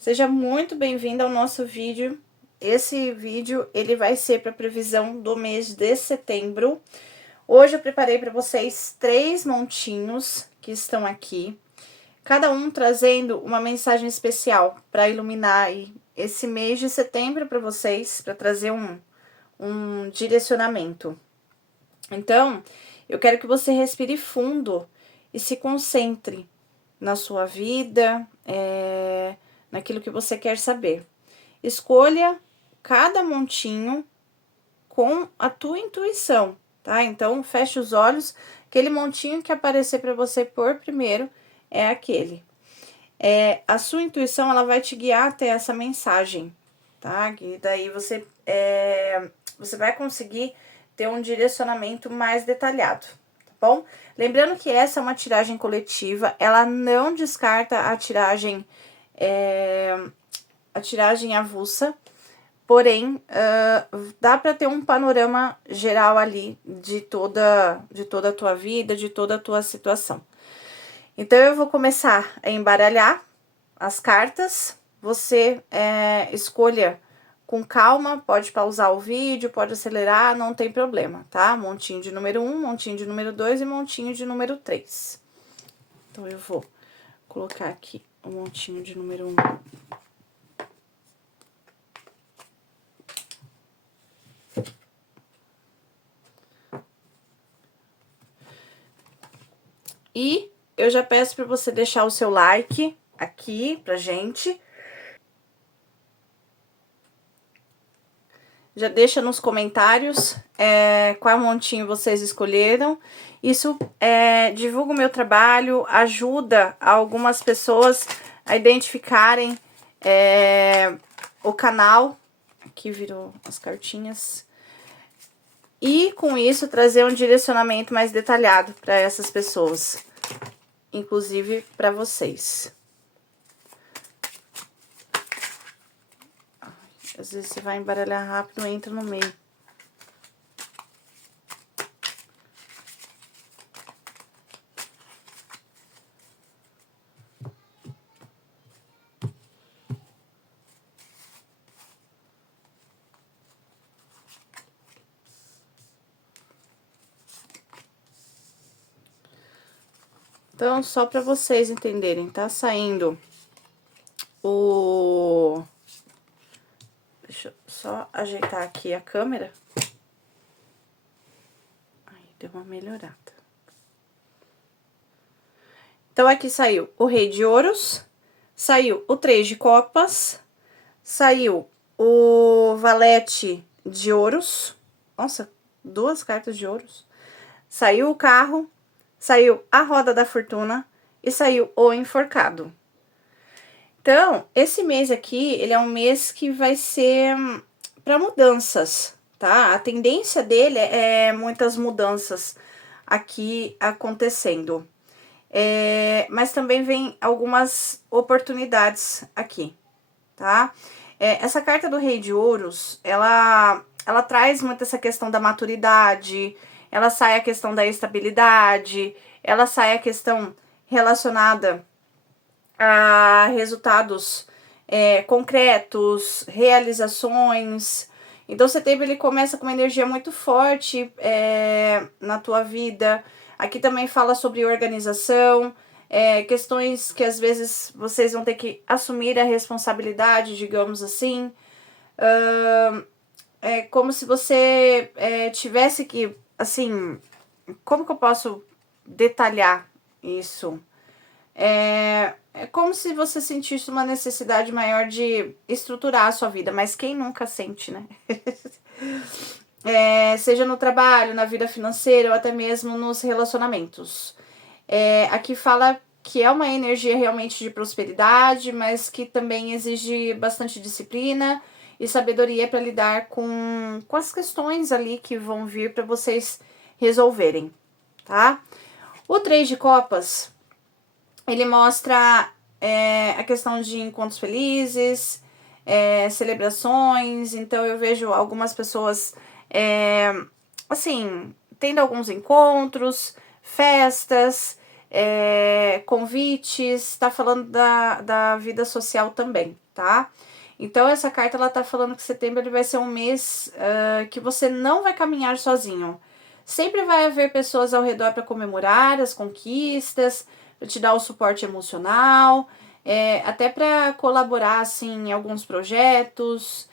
Seja muito bem-vindo ao nosso vídeo. Esse vídeo, ele vai ser para previsão do mês de setembro. Hoje eu preparei para vocês 3 montinhos que estão aqui, cada um trazendo uma mensagem especial para iluminar aí esse mês de setembro para vocês, para trazer um direcionamento. Então, eu quero que você respire fundo e se concentre na sua vida, naquilo que você quer saber. Escolha cada montinho com a tua intuição, tá? Então, feche os olhos, aquele montinho que aparecer para você por primeiro é aquele. A sua intuição, ela vai te guiar até essa mensagem, tá? E daí você vai conseguir ter um direcionamento mais detalhado, tá bom? Lembrando que essa é uma tiragem coletiva, ela não descarta a tiragem avulsa, porém, dá para ter um panorama geral ali de toda a tua vida, de toda a tua situação. Então, eu vou começar a embaralhar as cartas, você escolha com calma, pode pausar o vídeo, pode acelerar, não tem problema, tá? Montinho de número 1, montinho de número 2 e montinho de número 3. Então, eu vou colocar aqui o montinho de número 1. E eu já peço para você deixar o seu like aqui pra gente. Já deixa nos comentários qual montinho vocês escolheram. Isso divulga o meu trabalho, ajuda algumas pessoas a identificarem o canal. Aqui virou as cartinhas. E com isso trazer um direcionamento mais detalhado para essas pessoas, inclusive para vocês. Às vezes você vai embaralhar rápido e entra no meio. Então, só para vocês entenderem, tá saindo o... Deixa eu só ajeitar aqui a câmera. Aí, deu uma melhorada. Então, aqui saiu o Rei de Ouros, saiu o 3 de Copas, saiu o Valete de Ouros. Nossa, 2 cartas de ouros. Saiu o Carro, saiu a Roda da Fortuna e saiu o Enforcado. Então, esse mês aqui, ele é um mês que vai ser para mudanças, tá? A tendência dele é muitas mudanças aqui acontecendo. Mas também vem algumas oportunidades aqui, tá? Essa carta do Rei de Ouros, ela traz muito essa questão da maturidade, ela sai a questão da estabilidade, ela sai a questão relacionada a resultados concretos, realizações. Então, setembro ele começa com uma energia muito forte na tua vida. Aqui também fala sobre organização, questões que às vezes vocês vão ter que assumir a responsabilidade, digamos assim. É como se você tivesse que, assim, como que eu posso detalhar isso? É como se você sentisse uma necessidade maior de estruturar a sua vida, mas quem nunca sente, né? Seja no trabalho, na vida financeira ou até mesmo nos relacionamentos. Aqui fala que é uma energia realmente de prosperidade, mas que também exige bastante disciplina e sabedoria para lidar com as questões ali que vão vir para vocês resolverem, tá? O 3 de Copas, ele mostra a questão de encontros felizes, celebrações. Então, eu vejo algumas pessoas, assim, tendo alguns encontros, festas, convites, tá falando da vida social também, tá? Então, essa carta, ela tá falando que setembro ele vai ser um mês que você não vai caminhar sozinho. Sempre vai haver pessoas ao redor para comemorar as conquistas, para te dar o suporte emocional, até para colaborar, assim, em alguns projetos,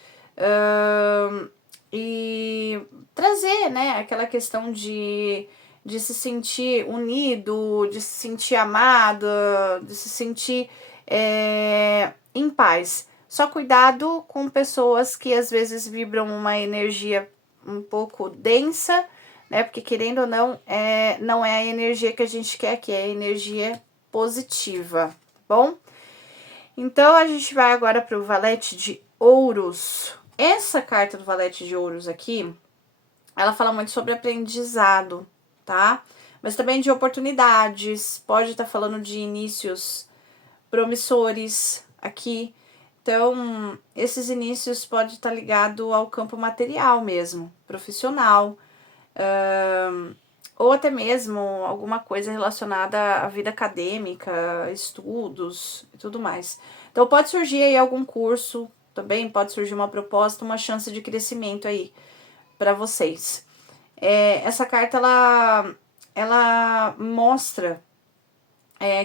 e trazer, né, aquela questão de se sentir unido, de se sentir amado, de se sentir em paz. Só cuidado com pessoas que às vezes vibram uma energia um pouco densa, né? Porque querendo ou não, não é a energia que a gente quer, que é a energia positiva, bom? Então a gente vai agora para o Valete de Ouros. Essa carta do Valete de Ouros aqui, ela fala muito sobre aprendizado, tá? Mas também de oportunidades, pode estar falando de inícios promissores aqui. Então, esses inícios pode estar ligado ao campo material mesmo, profissional, ou até mesmo alguma coisa relacionada à vida acadêmica, estudos e tudo mais. Então, pode surgir aí algum curso, também pode surgir uma proposta, uma chance de crescimento aí para vocês. Essa carta, ela mostra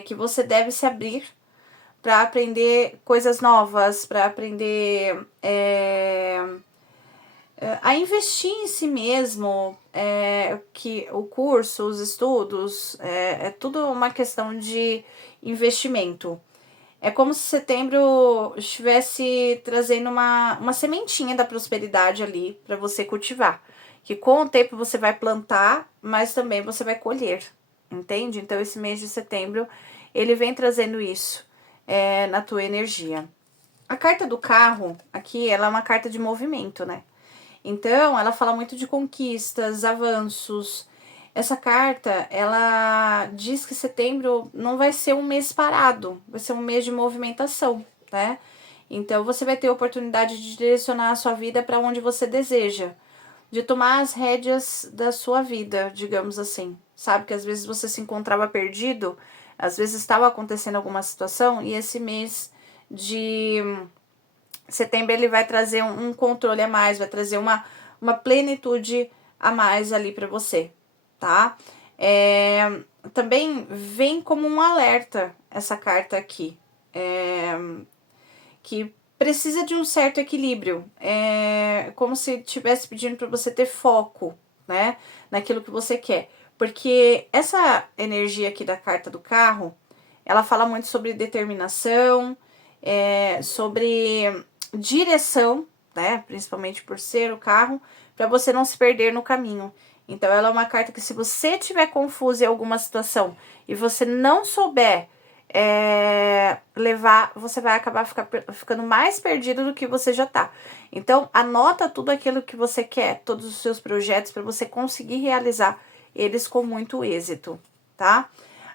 que você deve se abrir para aprender coisas novas, para aprender a investir em si mesmo, que o curso, os estudos, é tudo uma questão de investimento. É como se setembro estivesse trazendo uma sementinha da prosperidade ali para você cultivar. Que com o tempo você vai plantar, mas também você vai colher, entende? Então esse mês de setembro, ele vem trazendo isso na tua energia. A carta do carro, aqui, ela é uma carta de movimento, né? Então, ela fala muito de conquistas, avanços. Essa carta, ela diz que setembro não vai ser um mês parado, vai ser um mês de movimentação, né? Então, você vai ter a oportunidade de direcionar a sua vida para onde você deseja, de tomar as rédeas da sua vida, digamos assim. Sabe que às vezes você se encontrava perdido, às vezes estava acontecendo alguma situação, e esse mês de setembro ele vai trazer um controle a mais, vai trazer uma plenitude a mais ali para você, tá? Também vem como um alerta essa carta aqui, que precisa de um certo equilíbrio, como se estivesse pedindo para você ter foco, né, naquilo que você quer, porque essa energia aqui da carta do carro, ela fala muito sobre determinação, sobre direção, né, principalmente por ser o carro, para você não se perder no caminho. Então ela é uma carta que se você estiver confuso em alguma situação e você não souber levar, você vai acabar ficando mais perdido do que você já tá. Então anota tudo aquilo que você quer, todos os seus projetos, para você conseguir realizar eles com muito êxito, tá?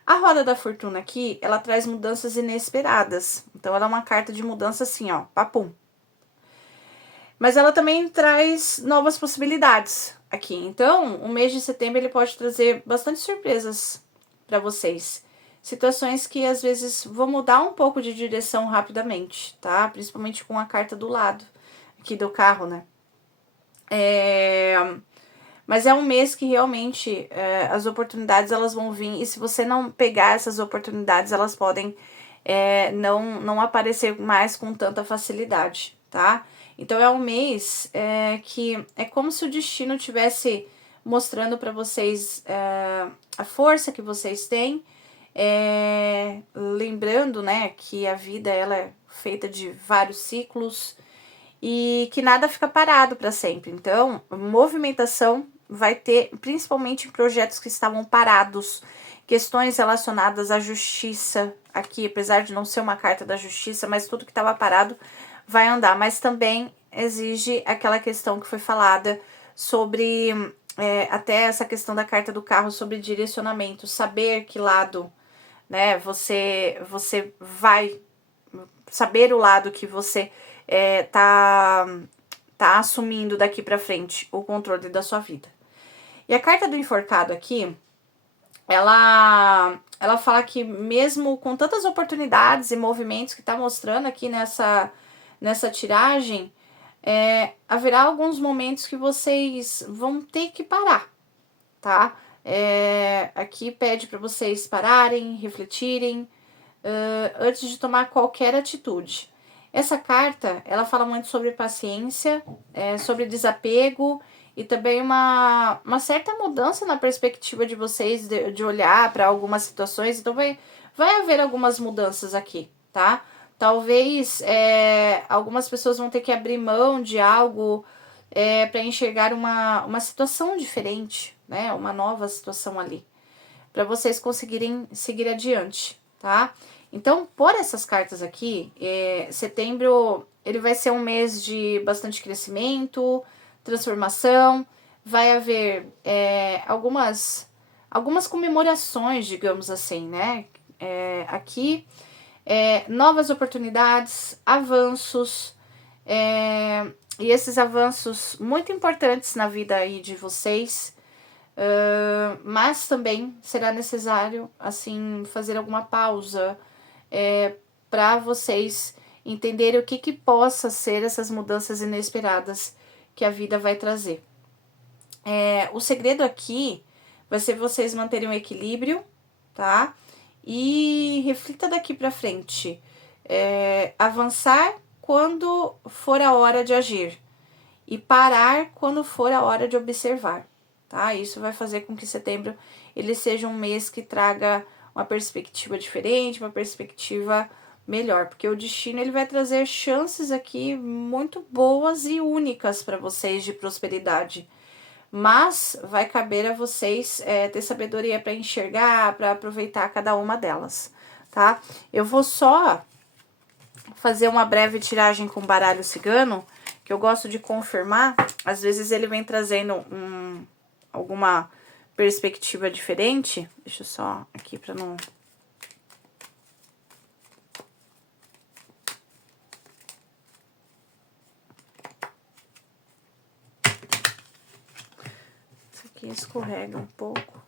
A roda da fortuna aqui, ela traz mudanças inesperadas. Então, ela é uma carta de mudança assim, ó, papum. Mas ela também traz novas possibilidades aqui. Então, o mês de setembro, ele pode trazer bastante surpresas para vocês. Situações que, às vezes, vão mudar um pouco de direção rapidamente, tá? Principalmente com a carta do lado aqui do carro, né? Mas é um mês que realmente as oportunidades elas vão vir, e se você não pegar essas oportunidades, elas podem não aparecer mais com tanta facilidade, tá? Então é um mês que é como se o destino tivesse mostrando para vocês a força que vocês têm, lembrando, né, que a vida ela é feita de vários ciclos e que nada fica parado para sempre. Então, movimentação vai ter, principalmente em projetos que estavam parados, questões relacionadas à justiça aqui, apesar de não ser uma carta da justiça, mas tudo que estava parado vai andar. Mas também exige aquela questão que foi falada sobre até essa questão da carta do carro sobre direcionamento, saber que lado, né, você vai saber o lado que você tá assumindo daqui pra frente o controle da sua vida. E a carta do enforcado aqui, ela fala que mesmo com tantas oportunidades e movimentos que tá mostrando aqui nessa tiragem, haverá alguns momentos que vocês vão ter que parar, tá? Aqui pede para vocês pararem, refletirem, antes de tomar qualquer atitude. Essa carta, ela fala muito sobre paciência, sobre desapego e também uma certa mudança na perspectiva de vocês de olhar para algumas situações. Então vai haver algumas mudanças aqui, tá? Talvez algumas pessoas vão ter que abrir mão de algo para enxergar uma situação diferente, né? Uma nova situação ali, para vocês conseguirem seguir adiante, tá? Então, por essas cartas aqui, setembro ele vai ser um mês de bastante crescimento, transformação, vai haver algumas comemorações, digamos assim, né? Aqui, novas oportunidades, avanços, e esses avanços muito importantes na vida aí de vocês, mas também será necessário, assim, fazer alguma pausa para vocês entenderem o que possa ser essas mudanças inesperadas que a vida vai trazer. O segredo aqui vai ser vocês manterem um equilíbrio, tá? E reflita daqui para frente. Avançar quando for a hora de agir e parar quando for a hora de observar, tá? Isso vai fazer com que setembro ele seja um mês que traga uma perspectiva diferente, uma perspectiva melhor, porque o destino ele vai trazer chances aqui muito boas e únicas para vocês de prosperidade. Mas vai caber a vocês ter sabedoria para enxergar, para aproveitar cada uma delas, tá? Eu vou só fazer uma breve tiragem com baralho cigano, que eu gosto de confirmar. Às vezes ele vem trazendo alguma perspectiva diferente. Deixa eu só aqui para não... Isso aqui escorrega um pouco.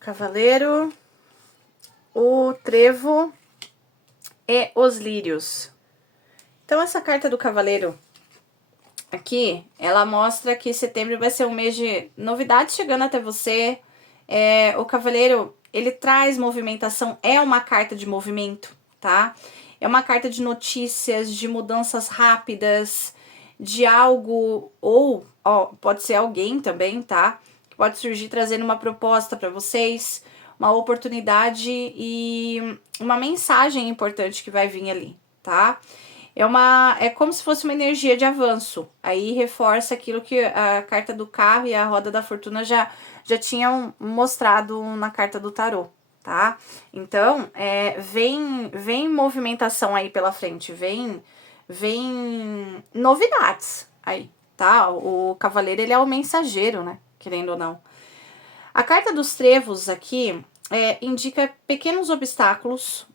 Cavaleiro, o trevo e os lírios. Então, essa carta do cavaleiro aqui, ela mostra que setembro vai ser um mês de novidades chegando até você. O cavaleiro, ele traz movimentação, é uma carta de movimento, tá? É uma carta de notícias, de mudanças rápidas, de algo, ou pode ser alguém também, tá? Que pode surgir trazendo uma proposta para vocês, uma oportunidade e uma mensagem importante que vai vir ali, tá? É como se fosse uma energia de avanço. Aí reforça aquilo que a carta do carro e a roda da fortuna já tinham mostrado na carta do tarô, tá? Então, vem movimentação aí pela frente, vem novidades aí, tá? O cavaleiro, ele é o mensageiro, né? Querendo ou não. A carta dos trevos aqui indica pequenos obstáculos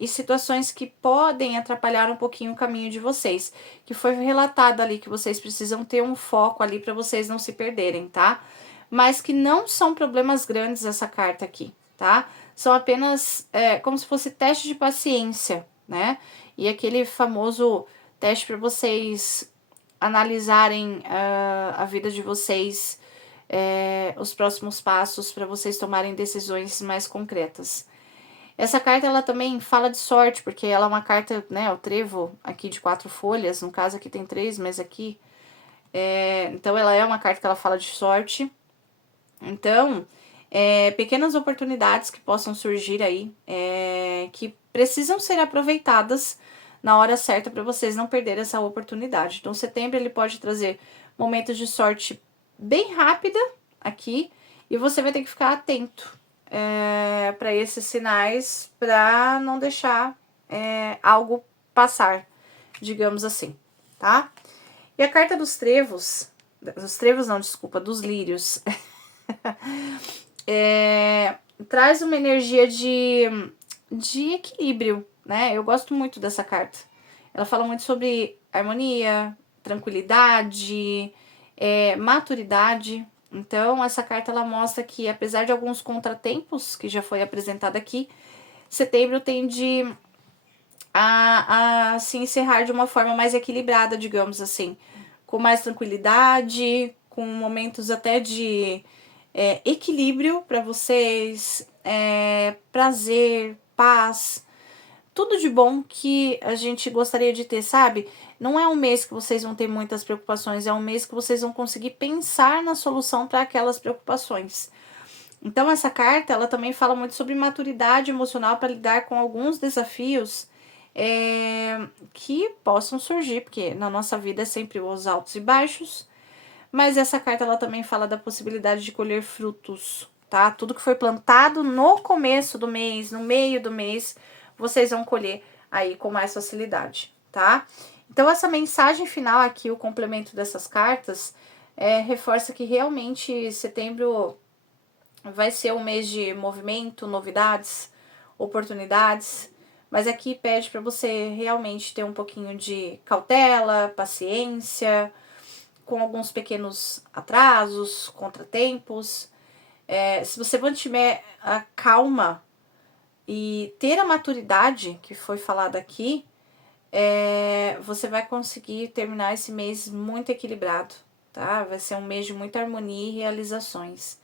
e situações que podem atrapalhar um pouquinho o caminho de vocês, que foi relatado ali que vocês precisam ter um foco ali para vocês não se perderem, tá? Mas que não são problemas grandes essa carta aqui, tá? São apenas como se fosse teste de paciência, né? E aquele famoso teste para vocês analisarem a vida de vocês, os próximos passos para vocês tomarem decisões mais concretas. Essa carta, ela também fala de sorte, porque ela é uma carta, né, o trevo aqui de 4 folhas, no caso aqui tem 3, mas aqui... então, ela é uma carta que ela fala de sorte. Então, pequenas oportunidades que possam surgir aí, que precisam ser aproveitadas na hora certa para vocês não perderem essa oportunidade. Então, setembro, ele pode trazer momentos de sorte bem rápida aqui, e você vai ter que ficar atento para esses sinais, para não deixar algo passar, digamos assim, tá? E a carta dos trevos não, desculpa, dos lírios, traz uma energia de de equilíbrio, né? Eu gosto muito dessa carta. Ela fala muito sobre harmonia, tranquilidade, maturidade. Então, essa carta ela mostra que, apesar de alguns contratempos que já foi apresentado aqui, setembro tende a se encerrar de uma forma mais equilibrada, digamos assim, com mais tranquilidade, com momentos até de equilíbrio para vocês, prazer, paz, tudo de bom que a gente gostaria de ter, sabe? Não é um mês que vocês vão ter muitas preocupações, é um mês que vocês vão conseguir pensar na solução para aquelas preocupações. Então essa carta, ela também fala muito sobre maturidade emocional para lidar com alguns desafios que possam surgir, porque na nossa vida é sempre os altos e baixos, mas essa carta ela também fala da possibilidade de colher frutos, tá? Tudo que foi plantado no começo do mês, no meio do mês, vocês vão colher aí com mais facilidade, tá? Então essa mensagem final aqui, o complemento dessas cartas, reforça que realmente setembro vai ser um mês de movimento, novidades, oportunidades, mas aqui pede para você realmente ter um pouquinho de cautela, paciência, com alguns pequenos atrasos, contratempos. Se você mantiver a calma e ter a maturidade que foi falada aqui, você vai conseguir terminar esse mês muito equilibrado, tá? Vai ser um mês de muita harmonia e realizações.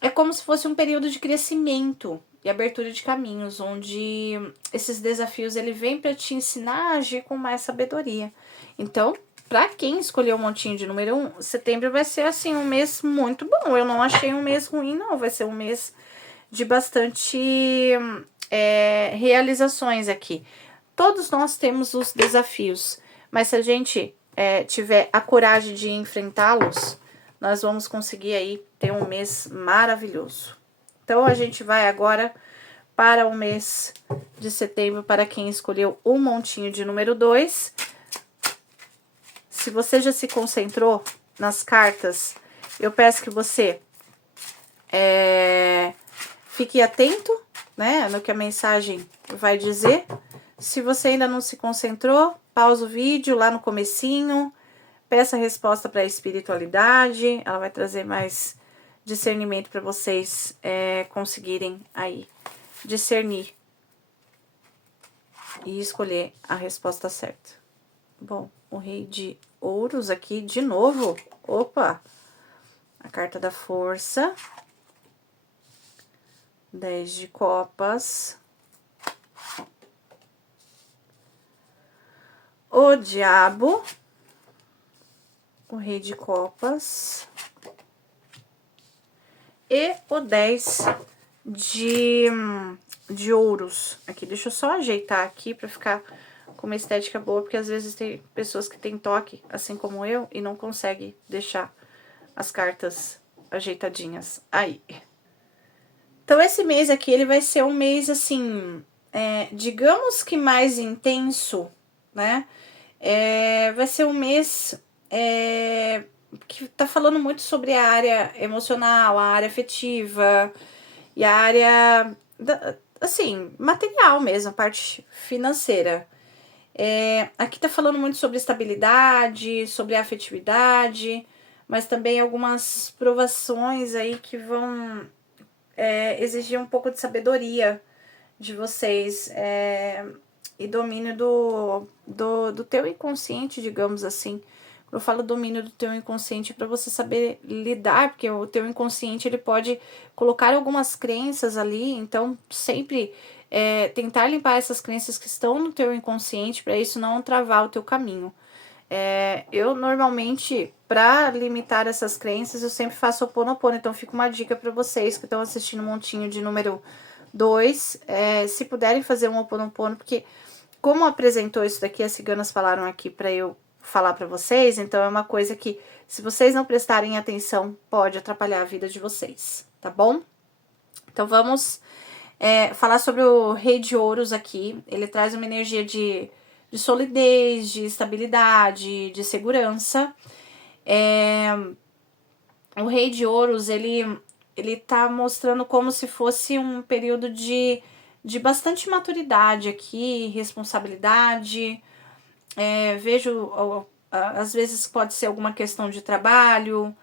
É como se fosse um período de crescimento e abertura de caminhos, onde esses desafios ele vem para te ensinar a agir com mais sabedoria. Então, para quem escolheu o montinho de número 1, setembro vai ser assim um mês muito bom. Eu não achei um mês ruim, não. Vai ser um mês de bastante realizações aqui. Todos nós temos os desafios, mas se a gente tiver a coragem de enfrentá-los, nós vamos conseguir aí ter um mês maravilhoso. Então, a gente vai agora para o mês de setembro, para quem escolheu o montinho de número 2. Se você já se concentrou nas cartas, eu peço que você fique atento, né, no que a mensagem vai dizer. Se você ainda não se concentrou, pausa o vídeo lá no comecinho, peça a resposta para a espiritualidade, ela vai trazer mais discernimento para vocês conseguirem aí discernir e escolher a resposta certa. Bom, o Rei de Ouros aqui de novo. Opa! A carta da força. 10 de copas. O diabo. O Rei de copas. E o 10 de ouros. Aqui, deixa eu só ajeitar aqui pra ficar com uma estética boa, porque às vezes tem pessoas que têm toque, assim como eu, e não conseguem deixar as cartas ajeitadinhas. Aí. Então, esse mês aqui, ele vai ser um mês, assim, digamos que mais intenso, né? Vai ser um mês que tá falando muito sobre a área emocional, a área afetiva e a área, assim, material mesmo, a parte financeira. Aqui tá falando muito sobre estabilidade, sobre afetividade, mas também algumas provações aí que vão exigir um pouco de sabedoria de vocês e domínio do teu inconsciente, digamos assim. Quando eu falo domínio do teu inconsciente, para você saber lidar, porque o teu inconsciente ele pode colocar algumas crenças ali, então sempre tentar limpar essas crenças que estão no teu inconsciente para isso não travar o teu caminho. Eu normalmente, para limitar essas crenças, eu sempre faço o Ho'oponopono, então fica uma dica para vocês que estão assistindo o montinho de número 2, se puderem fazer um Ho'oponopono, porque como apresentou isso daqui, as ciganas falaram aqui para eu falar para vocês, então é uma coisa que, se vocês não prestarem atenção, pode atrapalhar a vida de vocês, tá bom? Então vamos falar sobre o Rei de Ouros aqui. Ele traz uma energia de solidez, de estabilidade, de segurança. O Rei de Ouros, ele tá mostrando como se fosse um período de de bastante maturidade aqui, responsabilidade. Vejo, às vezes pode ser alguma questão de trabalho,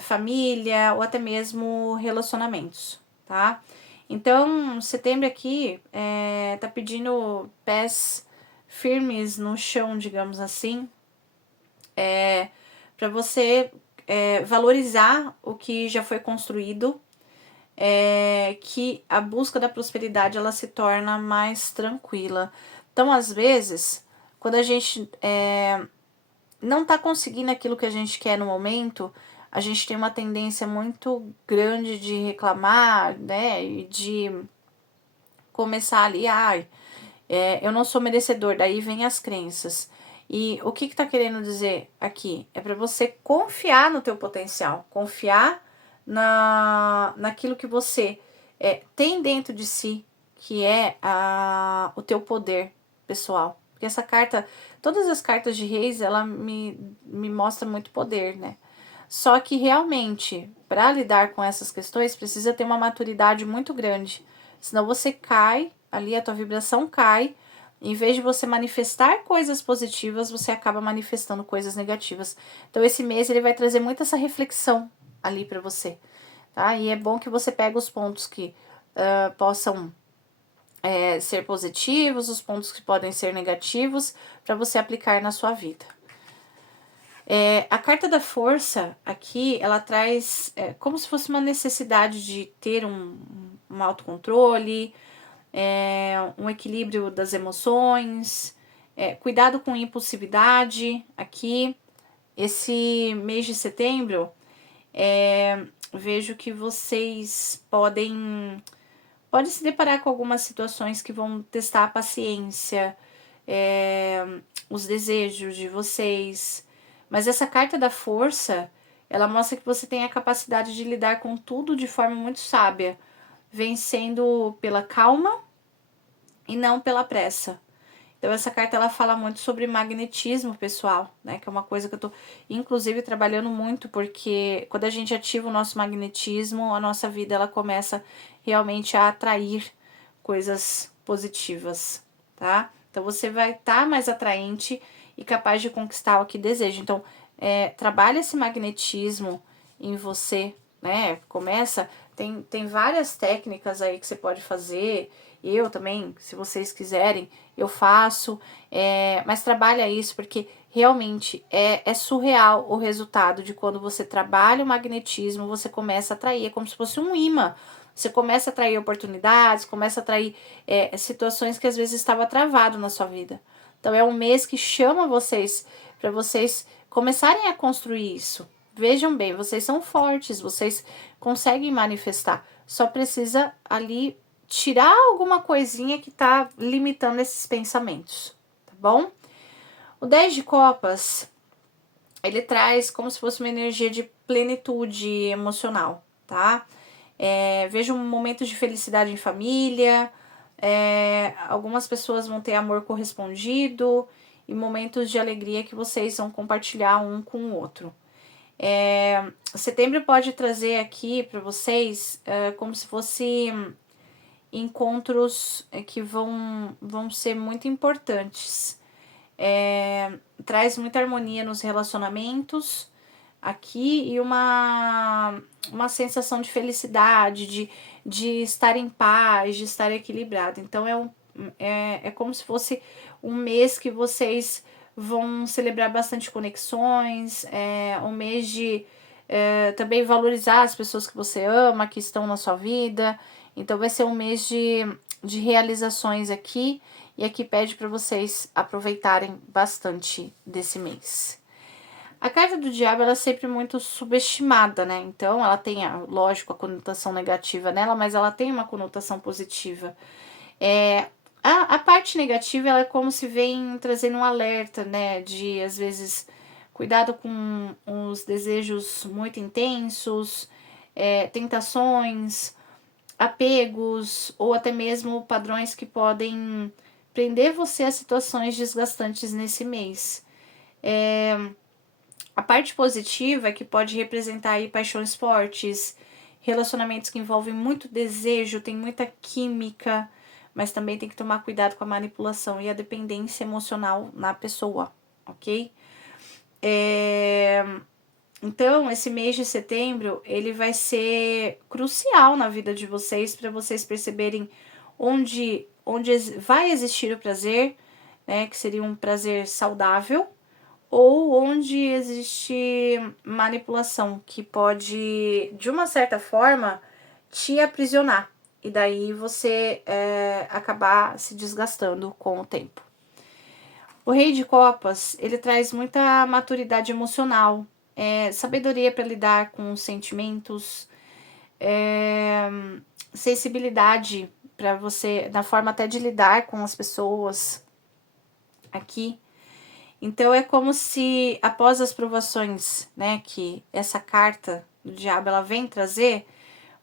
família ou até mesmo relacionamentos, tá? Então, setembro aqui tá pedindo pés firmes no chão, digamos assim, para você valorizar o que já foi construído, que a busca da prosperidade ela se torna mais tranquila. Então, às vezes, quando a gente não tá conseguindo aquilo que a gente quer no momento, a gente tem uma tendência muito grande de reclamar, né? E de começar ali, eu não sou merecedor, daí vem as crenças. E o que tá querendo dizer aqui? É para você confiar no teu potencial, confiar naquilo que você tem dentro de si, que é o teu poder pessoal. Porque essa carta, todas as cartas de reis, ela me mostra muito poder, né? Só que realmente, para lidar com essas questões, precisa ter uma maturidade muito grande. Senão você cai, ali a tua vibração cai, em vez de você manifestar coisas positivas, você acaba manifestando coisas negativas. Então esse mês ele vai trazer muito essa reflexão ali para você, tá? E é bom que você pegue os pontos que possam ser positivos, os pontos que podem ser negativos, para você aplicar na sua vida. A carta da força aqui, ela traz como se fosse uma necessidade de ter um autocontrole, um equilíbrio das emoções, cuidado com impulsividade aqui. Esse mês de setembro, vejo que vocês podem se deparar com algumas situações que vão testar a paciência, os desejos de vocês. Mas essa carta da força, ela mostra que você tem a capacidade de lidar com tudo de forma muito sábia, vencendo pela calma e não pela pressa. Então essa carta ela fala muito sobre magnetismo pessoal, né? Que é uma coisa que eu tô inclusive trabalhando muito, porque quando a gente ativa o nosso magnetismo, a nossa vida ela começa realmente a atrair coisas positivas, tá? Então você vai estar mais atraente e capaz de conquistar o que deseja. Então, trabalha esse magnetismo em você, né? Tem várias técnicas aí que você pode fazer. Eu também, se vocês quiserem, eu faço. Mas trabalha isso porque realmente é surreal o resultado de quando você trabalha o magnetismo, você começa a atrair, é como se fosse um imã. Você começa a atrair oportunidades, começa a atrair situações que às vezes estava travado na sua vida. Então é um mês que chama vocês para vocês começarem a construir isso. Vejam bem, vocês são fortes, vocês conseguem manifestar. Só precisa ali tirar alguma coisinha que tá limitando esses pensamentos, tá bom? O 10 de copas, ele traz como se fosse uma energia de plenitude emocional, tá? Vejo momentos de felicidade em família, algumas pessoas vão ter amor correspondido e momentos de alegria que vocês vão compartilhar um com o outro. Setembro pode trazer aqui para vocês como se fosse encontros que vão ser muito importantes. Traz muita harmonia nos relacionamentos aqui e uma sensação de felicidade, de estar em paz, de estar equilibrado. Então é como se fosse um mês que vocês vão celebrar bastante conexões, um mês de também valorizar as pessoas que você ama, que estão na sua vida. Então vai ser um mês de realizações aqui, e aqui pede para vocês aproveitarem bastante desse mês. A carta do diabo ela é sempre muito subestimada, né? Então ela tem, lógico, a conotação negativa nela, mas ela tem uma conotação positiva. A parte negativa ela é como se vem trazendo um alerta, né? De às vezes cuidado com os desejos muito intensos, tentações, apegos ou até mesmo padrões que podem prender você a situações desgastantes nesse mês. A parte positiva é que pode representar aí paixões fortes, relacionamentos que envolvem muito desejo, tem muita química, mas também tem que tomar cuidado com a manipulação e a dependência emocional na pessoa, ok? Então, esse mês de setembro, ele vai ser crucial na vida de vocês, para vocês perceberem onde vai existir o prazer, né, que seria um prazer saudável, ou onde existe manipulação, que pode, de uma certa forma, te aprisionar. E daí você acabar se desgastando com o tempo. O Rei de Copas, ele traz muita maturidade emocional, sabedoria para lidar com os sentimentos, sensibilidade para você, na forma até de lidar com as pessoas aqui. Então é como se após as provações, né, que essa carta do diabo ela vem trazer,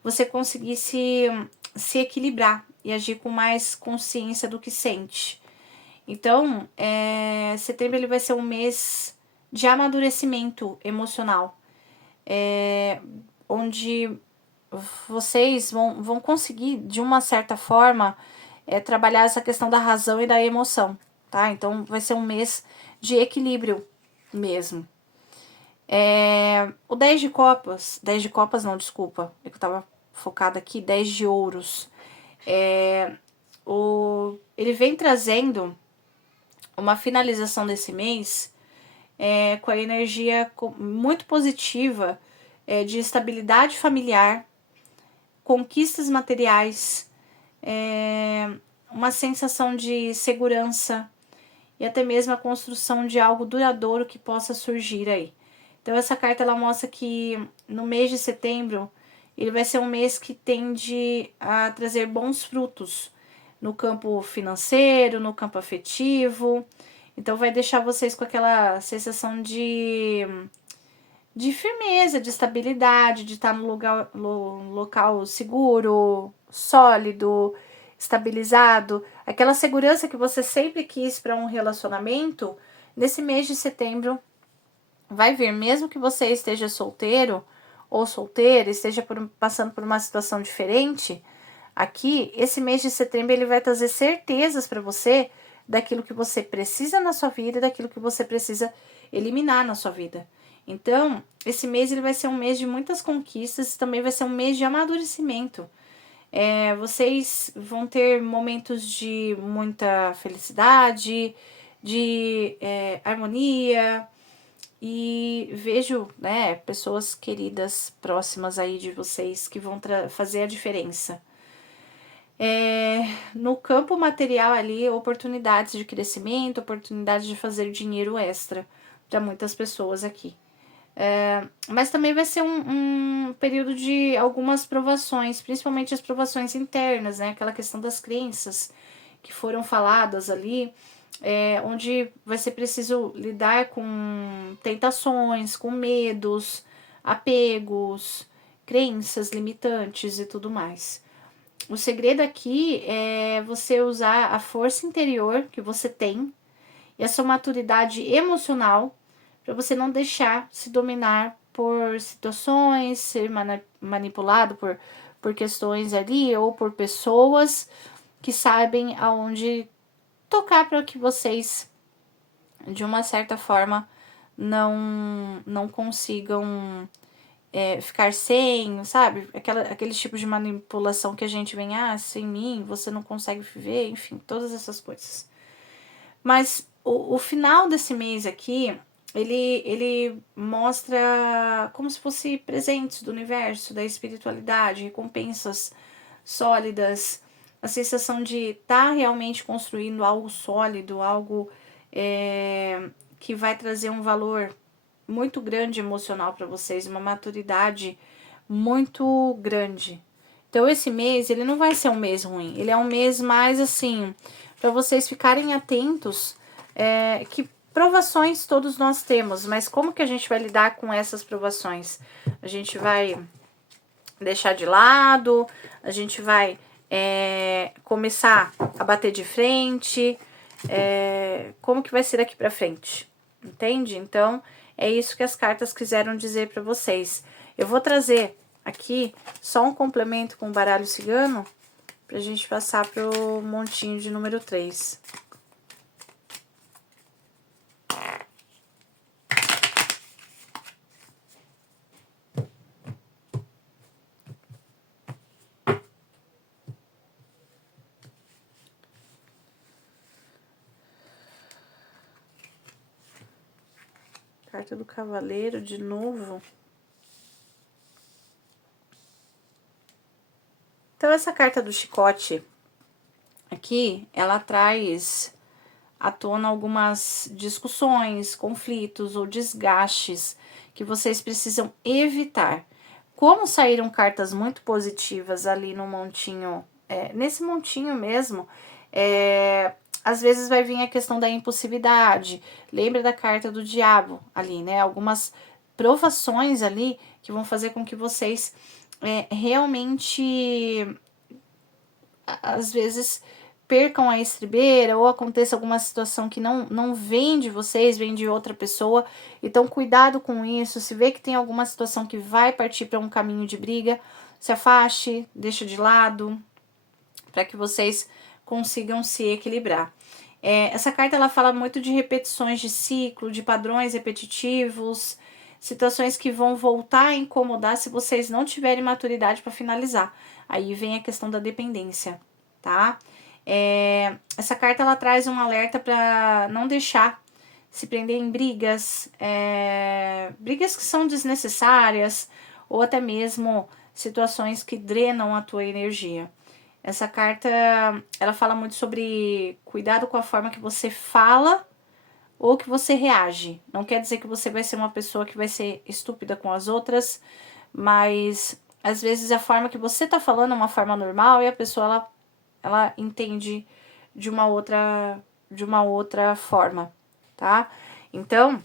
você conseguisse se equilibrar e agir com mais consciência do que sente. Então, setembro ele vai ser um mês de amadurecimento emocional, onde vocês vão conseguir, de uma certa forma, trabalhar essa questão da razão e da emoção, tá? Então, vai ser um mês de equilíbrio mesmo. O 10 de copas não, desculpa, é que eu tava focada aqui, 10 de ouros. Ele vem trazendo uma finalização desse mês com a energia muito positiva de estabilidade familiar, conquistas materiais, uma sensação de segurança e até mesmo a construção de algo duradouro que possa surgir aí. Então essa carta ela mostra que no mês de setembro ele vai ser um mês que tende a trazer bons frutos no campo financeiro, no campo afetivo. Então vai deixar vocês com aquela sensação de firmeza, de estabilidade, de estar no local seguro, sólido, estabilizado. Aquela segurança que você sempre quis para um relacionamento, nesse mês de setembro vai vir, mesmo que você esteja solteiro ou solteira, esteja passando por uma situação diferente. Aqui, esse mês de setembro, ele vai trazer certezas para você daquilo que você precisa na sua vida e daquilo que você precisa eliminar na sua vida. Então, esse mês ele vai ser um mês de muitas conquistas e também vai ser um mês de amadurecimento. Vocês vão ter momentos de muita felicidade, de harmonia, e vejo, né, pessoas queridas próximas aí de vocês que vão fazer a diferença. No campo material ali, oportunidades de crescimento, oportunidades de fazer dinheiro extra para muitas pessoas aqui. Mas também vai ser um período de algumas provações, principalmente as provações internas, né? Aquela questão das crenças que foram faladas ali, onde vai ser preciso lidar com tentações, com medos, apegos, crenças limitantes e tudo mais. O segredo aqui é você usar a força interior que você tem e a sua maturidade emocional para você não deixar se dominar por situações, ser manipulado por questões ali ou por pessoas que sabem aonde tocar para que vocês, de uma certa forma, não consigam ficar sem, sabe? Aquele tipo de manipulação que a gente vem, sem mim, você não consegue viver, enfim, todas essas coisas. Mas o final desse mês aqui, ele mostra como se fosse presentes do universo, da espiritualidade, recompensas sólidas, a sensação de estar realmente construindo algo sólido, algo que vai trazer um valor muito grande emocional para vocês, uma maturidade muito grande. Então esse mês, ele não vai ser um mês ruim, ele é um mês mais assim, para vocês ficarem atentos, que provações todos nós temos, mas como que a gente vai lidar com essas provações? A gente vai deixar de lado, a gente vai começar a bater de frente, como que vai ser daqui para frente, entende? Então, é isso que as cartas quiseram dizer para vocês. Eu vou trazer aqui só um complemento com o baralho cigano, pra gente passar pro montinho de número 3. Carta do Cavaleiro de novo. Então, essa carta do chicote aqui, ela traz à tona algumas discussões, conflitos ou desgastes que vocês precisam evitar. Como saíram cartas muito positivas ali no montinho, nesse montinho mesmo, às vezes vai vir a questão da impulsividade. Lembra da carta do diabo ali, né? Algumas provações ali que vão fazer com que vocês realmente, às vezes, percam a estribeira ou aconteça alguma situação que não vem de vocês, vem de outra pessoa. Então, cuidado com isso. Se vê que tem alguma situação que vai partir para um caminho de briga, se afaste, deixa de lado, para que vocês consigam se equilibrar. Essa carta ela fala muito de repetições de ciclo, de padrões repetitivos, situações que vão voltar a incomodar se vocês não tiverem maturidade para finalizar. Aí vem a questão da dependência, tá? Essa carta ela traz um alerta para não deixar se prender em brigas, brigas que são desnecessárias ou até mesmo situações que drenam a tua energia. Essa carta, ela fala muito sobre cuidado com a forma que você fala ou que você reage. Não quer dizer que você vai ser uma pessoa que vai ser estúpida com as outras, mas às vezes a forma que você tá falando é uma forma normal e a pessoa, ela entende de uma outra forma, tá? Então,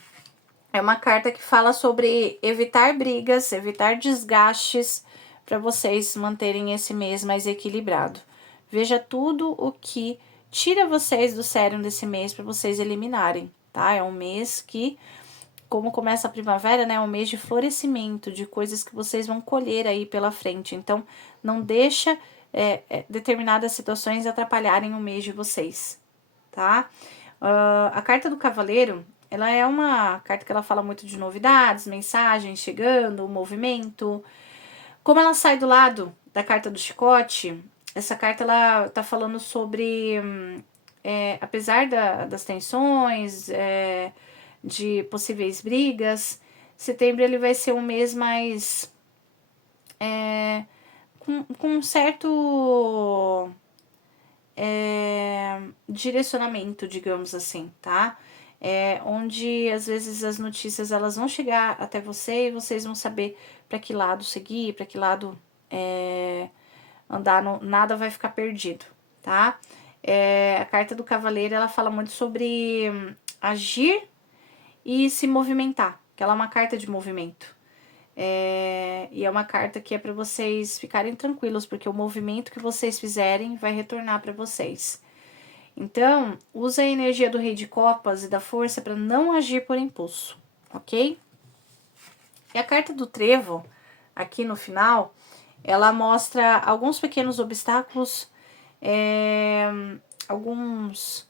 é uma carta que fala sobre evitar brigas, evitar desgastes, para vocês manterem esse mês mais equilibrado. Veja tudo o que tira vocês do sério desse mês para vocês eliminarem, tá? É um mês que, como começa a primavera, né, é um mês de florescimento, de coisas que vocês vão colher aí pela frente. Então, não deixa determinadas situações atrapalharem o mês de vocês, tá? A carta do Cavaleiro, ela é uma carta que ela fala muito de novidades, mensagens chegando, movimento. Como ela sai do lado da carta do chicote, essa carta ela tá falando sobre, apesar das tensões, de possíveis brigas, setembro ele vai ser um mês mais com um certo direcionamento, digamos assim, tá? Onde às vezes as notícias elas vão chegar até você e vocês vão saber para que lado seguir, para que lado andar, nada vai ficar perdido, tá? A carta do Cavaleiro ela fala muito sobre agir e se movimentar, que ela é uma carta de movimento. E é uma carta que é para vocês ficarem tranquilos, porque o movimento que vocês fizerem vai retornar para vocês. Então, usa a energia do Rei de Copas e da Força para não agir por impulso, ok? E a carta do Trevo, aqui no final, ela mostra alguns pequenos obstáculos, alguns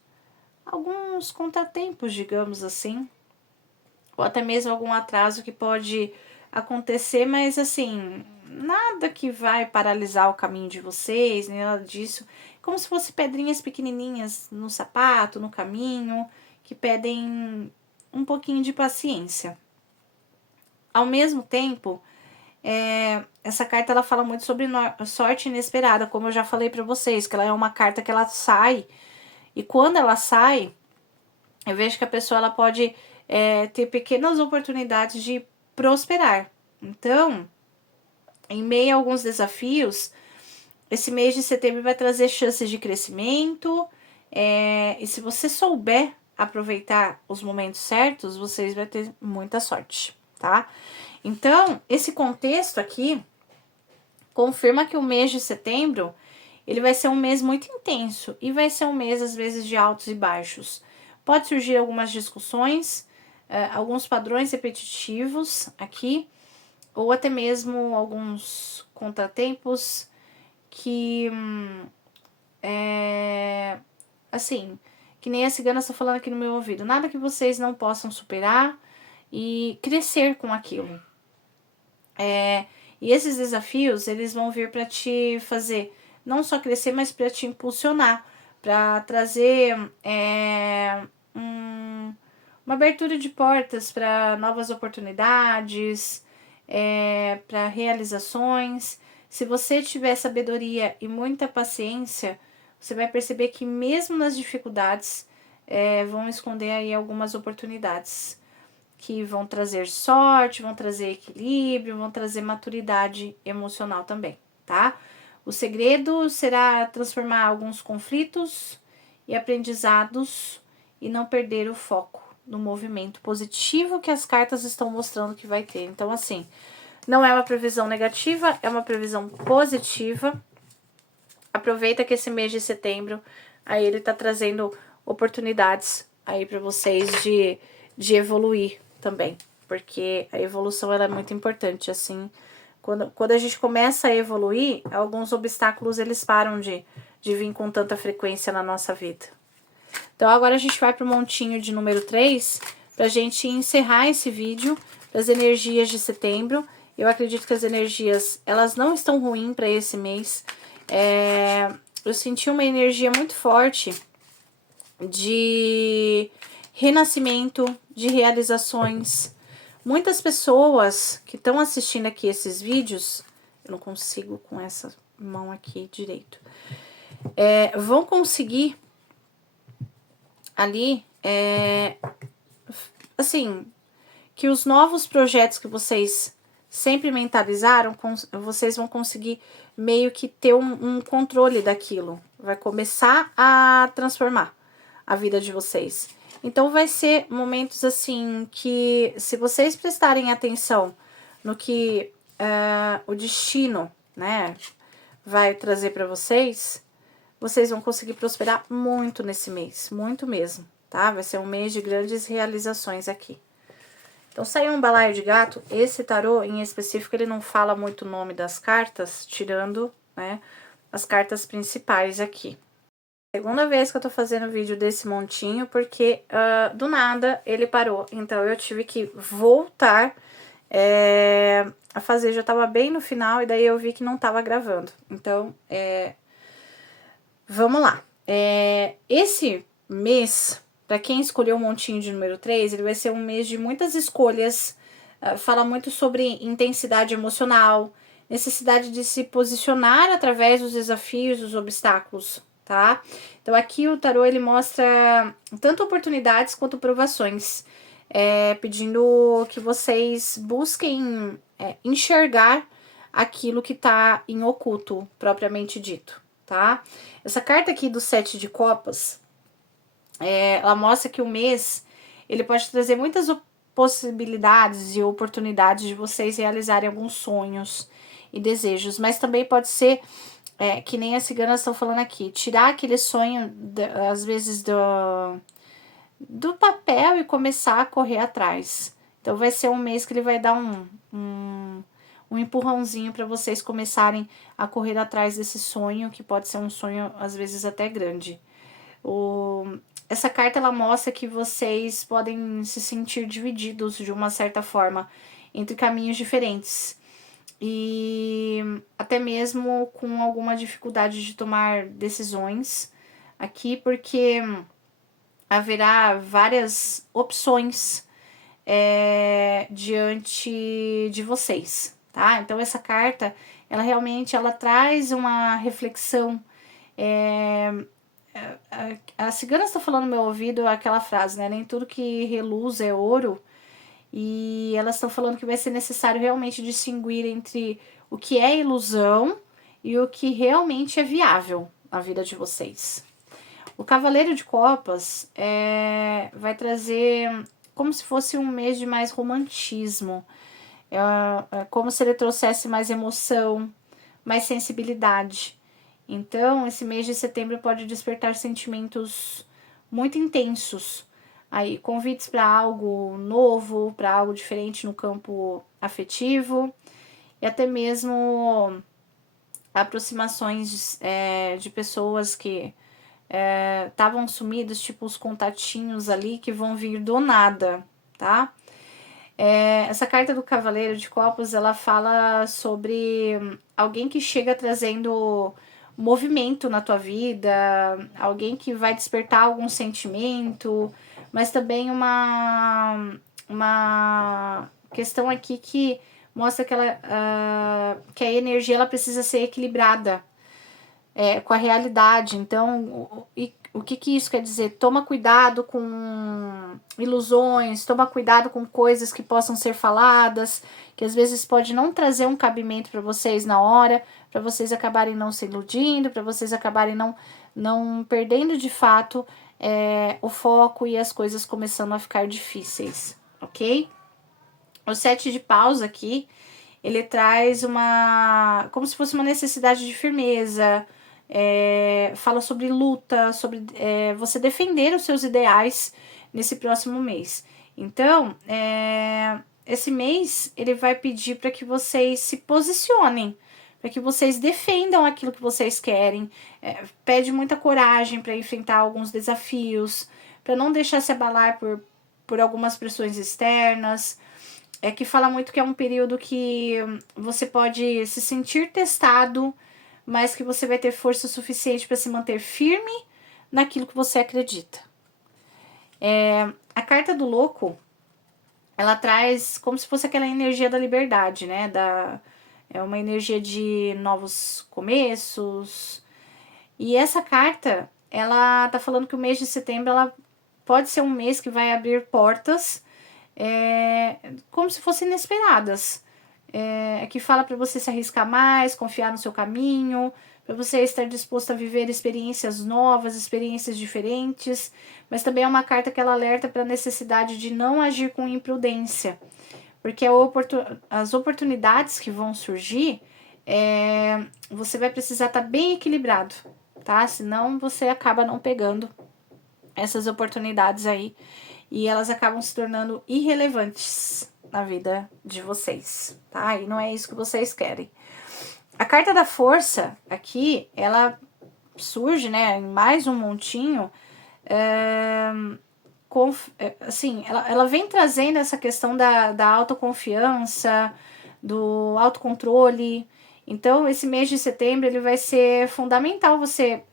contratempos, digamos assim, ou até mesmo algum atraso que pode acontecer, mas assim, nada que vai paralisar o caminho de vocês, nem nada disso. Como se fossem pedrinhas pequenininhas no sapato, no caminho, que pedem um pouquinho de paciência. Ao mesmo tempo, essa carta ela fala muito sobre sorte inesperada, como eu já falei para vocês, que ela é uma carta que ela sai, e quando ela sai, eu vejo que a pessoa ela pode ter pequenas oportunidades de prosperar. Então, em meio a alguns desafios, esse mês de setembro vai trazer chances de crescimento, e se você souber aproveitar os momentos certos, vocês vão ter muita sorte, tá? Então, esse contexto aqui confirma que o mês de setembro, ele vai ser um mês muito intenso e vai ser um mês, às vezes, de altos e baixos. Pode surgir algumas discussões, alguns padrões repetitivos aqui, ou até mesmo alguns contratempos que assim, que nem a cigana está falando aqui no meu ouvido, nada que vocês não possam superar e crescer com aquilo. E esses desafios, eles vão vir para te fazer não só crescer, mas para te impulsionar, para trazer uma abertura de portas para novas oportunidades, para realizações. Se você tiver sabedoria e muita paciência, você vai perceber que mesmo nas dificuldades vão esconder aí algumas oportunidades que vão trazer sorte, vão trazer equilíbrio, vão trazer maturidade emocional também, tá? O segredo será transformar alguns conflitos e aprendizados e não perder o foco no movimento positivo que as cartas estão mostrando que vai ter. Então, assim, não é uma previsão negativa, é uma previsão positiva. Aproveita que esse mês de setembro, aí ele tá trazendo oportunidades aí para vocês de evoluir também, porque a evolução ela é muito importante, assim, quando a gente começa a evoluir, alguns obstáculos eles param de vir com tanta frequência na nossa vida. Então agora a gente vai pro montinho de número 3, pra gente encerrar esse vídeo das energias de setembro. Eu acredito que as energias, elas não estão ruins para esse mês. Eu senti uma energia muito forte de renascimento, de realizações. Muitas pessoas que estão assistindo aqui esses vídeos, eu não consigo com essa mão aqui direito, vão conseguir ali, assim, que os novos projetos que vocês sempre mentalizaram, vocês vão conseguir meio que ter um controle daquilo. Vai começar a transformar a vida de vocês. Então vai ser momentos assim que, se vocês prestarem atenção no que o destino, né, vai trazer para vocês, vocês vão conseguir prosperar muito nesse mês, muito mesmo, tá? Vai ser um mês de grandes realizações aqui. Então, saiu um balaio de gato. Esse tarô, em específico, ele não fala muito o nome das cartas, tirando, né, as cartas principais aqui. Segunda vez que eu tô fazendo vídeo desse montinho, porque do nada ele parou. Então, eu tive que voltar a fazer. Já tava bem no final e daí eu vi que não tava gravando. Então, vamos lá. Esse mês, para quem escolheu o montinho de número 3, ele vai ser um mês de muitas escolhas. Fala muito sobre intensidade emocional, necessidade de se posicionar através dos desafios, dos obstáculos, tá? Então aqui o tarô ele mostra tanto oportunidades quanto provações, pedindo que vocês busquem enxergar aquilo que tá em oculto, propriamente dito, tá? Essa carta aqui do 7 de copas, ela mostra que o mês ele pode trazer muitas possibilidades e oportunidades de vocês realizarem alguns sonhos e desejos, mas também pode ser que nem as ciganas estão falando aqui, tirar aquele sonho, às vezes, do papel e começar a correr atrás. Então vai ser um mês que ele vai dar um empurrãozinho para vocês começarem a correr atrás desse sonho, que pode ser um sonho, às vezes, até grande. Essa carta, ela mostra que vocês podem se sentir divididos, de uma certa forma, entre caminhos diferentes. E até mesmo com alguma dificuldade de tomar decisões aqui, porque haverá várias opções diante de vocês, tá? Então essa carta, ela realmente traz uma reflexão. A cigana está falando no meu ouvido aquela frase, né? Nem tudo que reluz é ouro. E elas estão falando que vai ser necessário realmente distinguir entre o que é ilusão e o que realmente é viável na vida de vocês. O Cavaleiro de Copas vai trazer como se fosse um mês de mais romantismo. Como se ele trouxesse mais emoção, mais sensibilidade. Então, esse mês de setembro pode despertar sentimentos muito intensos. Aí, convites para algo novo, para algo diferente no campo afetivo. E até mesmo aproximações de pessoas que estavam sumidas, tipo os contatinhos ali que vão vir do nada, tá? Essa carta do Cavaleiro de Copas, ela fala sobre alguém que chega trazendo movimento na tua vida, alguém que vai despertar algum sentimento, mas também uma questão aqui que mostra que, que a energia ela precisa ser equilibrada com a realidade. Então, o que isso quer dizer? Toma cuidado com ilusões, toma cuidado com coisas que possam ser faladas, que às vezes pode não trazer um cabimento para vocês na hora, para vocês acabarem não se iludindo, para vocês acabarem não perdendo de fato o foco e as coisas começando a ficar difíceis, ok? O 7 de paus aqui, ele traz como se fosse uma necessidade de firmeza, fala sobre luta, sobre você defender os seus ideais nesse próximo mês. Então, esse mês ele vai pedir para que vocês se posicionem, para que vocês defendam aquilo que vocês querem. Pede muita coragem para enfrentar alguns desafios, para não deixar se abalar por algumas pressões externas. Que fala muito que é um período que você pode se sentir testado, mas que você vai ter força suficiente para se manter firme naquilo que você acredita. A carta do louco, ela traz como se fosse aquela energia da liberdade, né? É uma energia de novos começos. E essa carta, ela tá falando que o mês de setembro, ela pode ser um mês que vai abrir portas como se fossem inesperadas. Que fala para você se arriscar mais, confiar no seu caminho, para você estar disposto a viver experiências novas, experiências diferentes, mas também é uma carta que ela alerta para a necessidade de não agir com imprudência, porque as oportunidades que vão surgir, você vai precisar estar bem equilibrado, tá? Senão você acaba não pegando essas oportunidades aí e elas acabam se tornando irrelevantes na vida de vocês, tá? E não é isso que vocês querem. A carta da força aqui, ela surge, né, em mais um montinho, assim, ela vem trazendo essa questão da autoconfiança, do autocontrole. Então, esse mês de setembro, ele vai ser fundamental você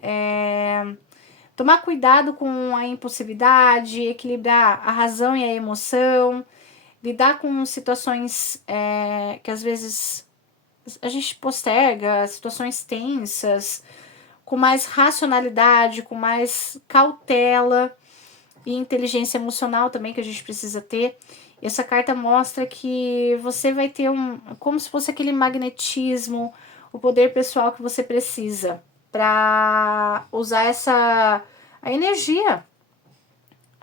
tomar cuidado com a impulsividade, equilibrar a razão e a emoção, lidar com situações que às vezes a gente posterga, situações tensas, com mais racionalidade, com mais cautela e inteligência emocional também que a gente precisa ter. E essa carta mostra que você vai ter como se fosse aquele magnetismo, o poder pessoal que você precisa para usar a energia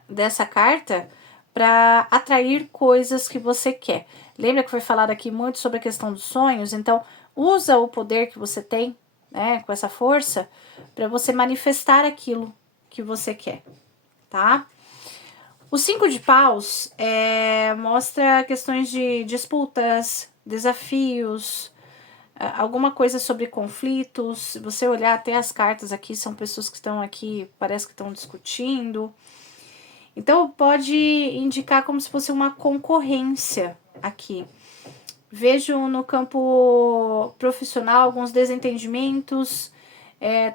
dessa carta para atrair coisas que você quer. Lembra que foi falado aqui muito sobre a questão dos sonhos? Então, usa o poder que você tem, né, com essa força, para você manifestar aquilo que você quer, tá? O 5 de paus mostra questões de disputas, desafios, alguma coisa sobre conflitos. Se você olhar até as cartas aqui, são pessoas que estão aqui, parece que estão discutindo. Então, pode indicar como se fosse uma concorrência aqui. Vejo no campo profissional alguns desentendimentos,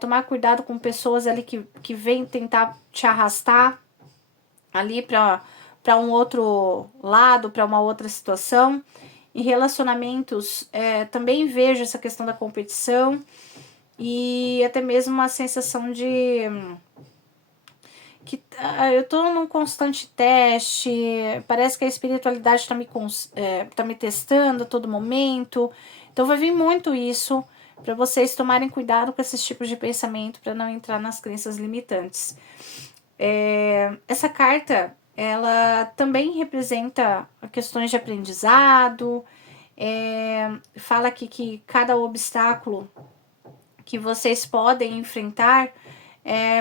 tomar cuidado com pessoas ali que vêm tentar te arrastar ali para um outro lado, para uma outra situação. Em relacionamentos, também vejo essa questão da competição e até mesmo uma sensação de que eu tô num constante teste, parece que a espiritualidade tá me testando a todo momento. Então vai vir muito isso para vocês tomarem cuidado com esses tipos de pensamento para não entrar nas crenças limitantes. Essa carta, ela também representa questões de aprendizado, fala aqui que cada obstáculo que vocês podem enfrentar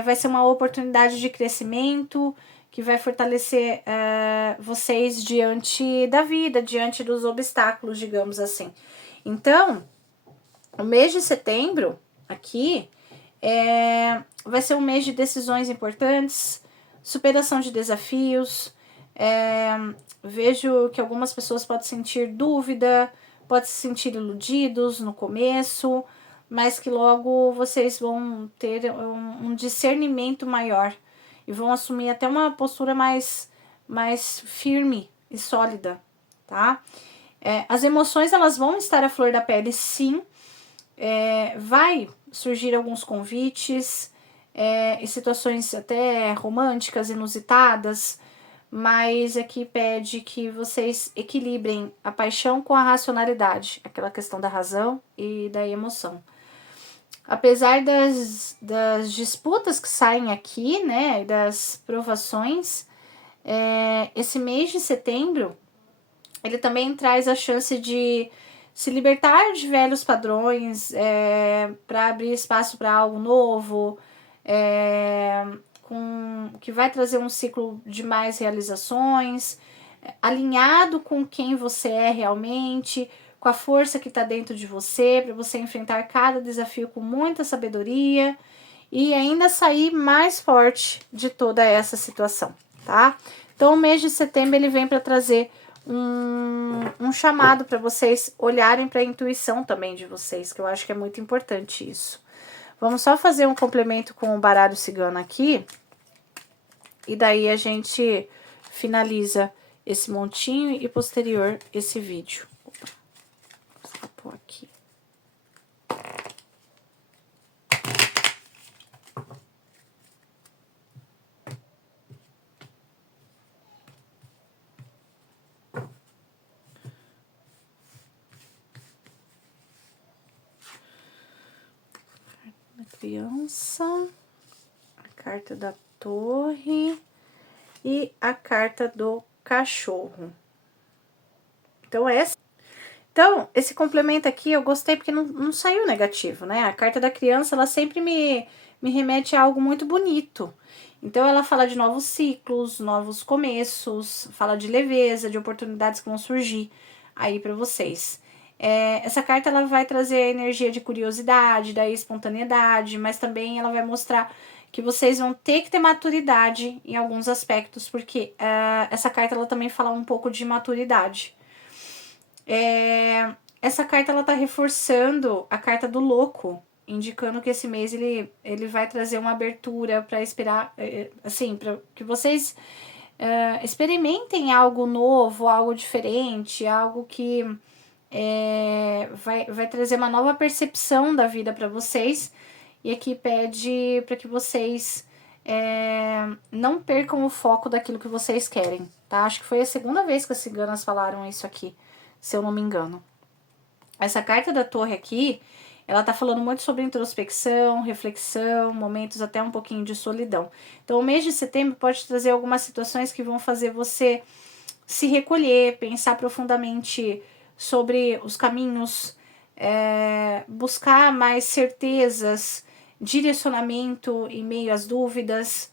vai ser uma oportunidade de crescimento que vai fortalecer vocês diante da vida, diante dos obstáculos, digamos assim. Então, O mês de setembro, aqui, vai ser um mês de decisões importantes, superação de desafios. Vejo que algumas pessoas podem sentir dúvida, podem se sentir iludidos no começo, mas que logo vocês vão ter um discernimento maior e vão assumir até uma postura mais firme e sólida, tá? As emoções, elas vão estar à flor da pele, sim. Vai surgir alguns convites, em situações até românticas, inusitadas, mas aqui pede que vocês equilibrem a paixão com a racionalidade, aquela questão da razão e da emoção. Apesar das disputas que saem aqui, né, das provações, esse mês de setembro, ele também traz a chance de se libertar de velhos padrões, para abrir espaço para algo novo, que vai trazer um ciclo de mais realizações, alinhado com quem você é realmente, com a força que está dentro de você, para você enfrentar cada desafio com muita sabedoria e ainda sair mais forte de toda essa situação, tá? Então, o mês de setembro ele vem para trazer um chamado para vocês olharem para a intuição também de vocês, que eu acho que é muito importante isso. Vamos só fazer um complemento com o baralho cigano aqui, e daí a gente finaliza esse montinho e posterior esse vídeo. Opa, escapou aqui. Criança, a carta da torre e a carta do cachorro. Então, esse complemento aqui eu gostei porque não saiu negativo, né? A carta da criança, ela sempre me remete a algo muito bonito. Então, ela fala de novos ciclos, novos começos, fala de leveza, de oportunidades que vão surgir aí para vocês. Essa carta ela vai trazer a energia de curiosidade, da espontaneidade, mas também ela vai mostrar que vocês vão ter que ter maturidade em alguns aspectos, porque essa carta ela também fala um pouco de maturidade. Essa carta ela tá reforçando a carta do louco, indicando que esse mês ele vai trazer uma abertura para esperar, assim, para que vocês experimentem algo novo, algo diferente, algo que vai trazer uma nova percepção da vida para vocês. E aqui pede para que vocês não percam o foco daquilo que vocês querem, tá? Acho que foi a segunda vez que as ciganas falaram isso aqui, se eu não me engano. Essa carta da torre aqui, ela tá falando muito sobre introspecção, reflexão, momentos até um pouquinho de solidão. Então, o mês de setembro pode trazer algumas situações que vão fazer você se recolher, pensar profundamente sobre os caminhos, buscar mais certezas, direcionamento em meio às dúvidas.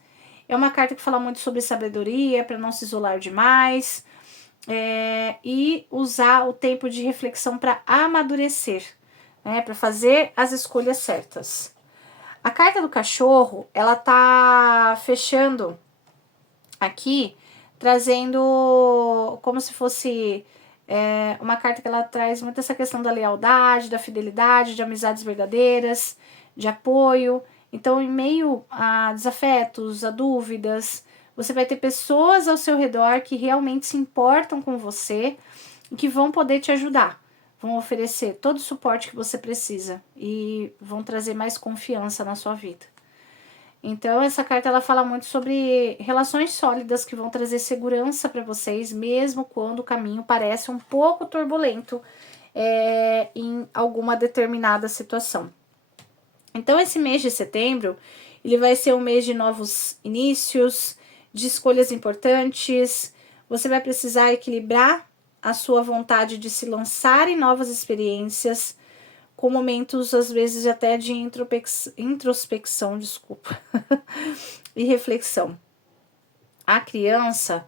É uma carta que fala muito sobre sabedoria, para não se isolar demais, e usar o tempo de reflexão para amadurecer, né, para fazer as escolhas certas. A carta do cachorro, ela tá fechando aqui, trazendo como se fosse uma carta que ela traz muito essa questão da lealdade, da fidelidade, de amizades verdadeiras, de apoio. Então, em meio a desafetos, a dúvidas, você vai ter pessoas ao seu redor que realmente se importam com você e que vão poder te ajudar. Vão oferecer todo o suporte que você precisa e vão trazer mais confiança na sua vida. Então, essa carta ela fala muito sobre relações sólidas que vão trazer segurança para vocês, mesmo quando o caminho parece um pouco turbulento em alguma determinada situação. Então, esse mês de setembro, ele vai ser um mês de novos inícios, de escolhas importantes. Você vai precisar equilibrar a sua vontade de se lançar em novas experiências, com momentos, às vezes, até de introspecção, e reflexão. A criança,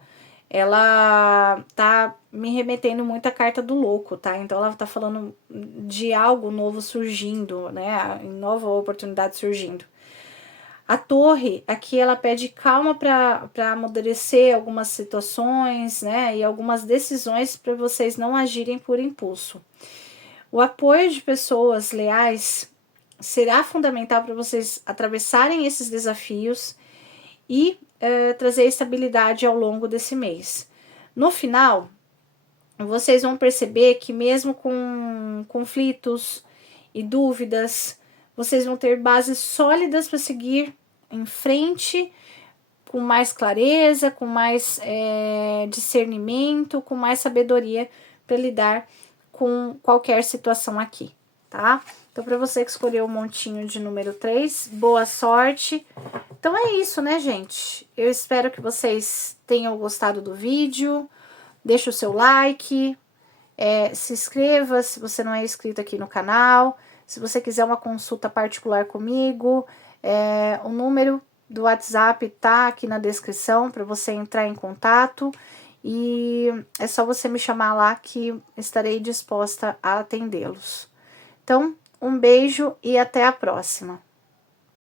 ela tá me remetendo muito à carta do louco, tá? Então ela tá falando de algo novo surgindo, né? Nova oportunidade surgindo. A torre, aqui ela pede calma para amadurecer algumas situações, né? E algumas decisões para vocês não agirem por impulso. O apoio de pessoas leais será fundamental para vocês atravessarem esses desafios e trazer estabilidade ao longo desse mês. No final, vocês vão perceber que mesmo com conflitos e dúvidas, vocês vão ter bases sólidas para seguir em frente com mais clareza, com mais discernimento, com mais sabedoria para lidar com qualquer situação aqui, tá? Então, para você que escolheu o montinho de número 3, boa sorte. Então, é isso, né, gente? Eu espero que vocês tenham gostado do vídeo. Deixa o seu like, se inscreva se você não é inscrito aqui no canal. Se você quiser uma consulta particular comigo, o número do WhatsApp tá aqui na descrição para você entrar em contato. E é só você me chamar lá que estarei disposta a atendê-los. Então, um beijo e até a próxima.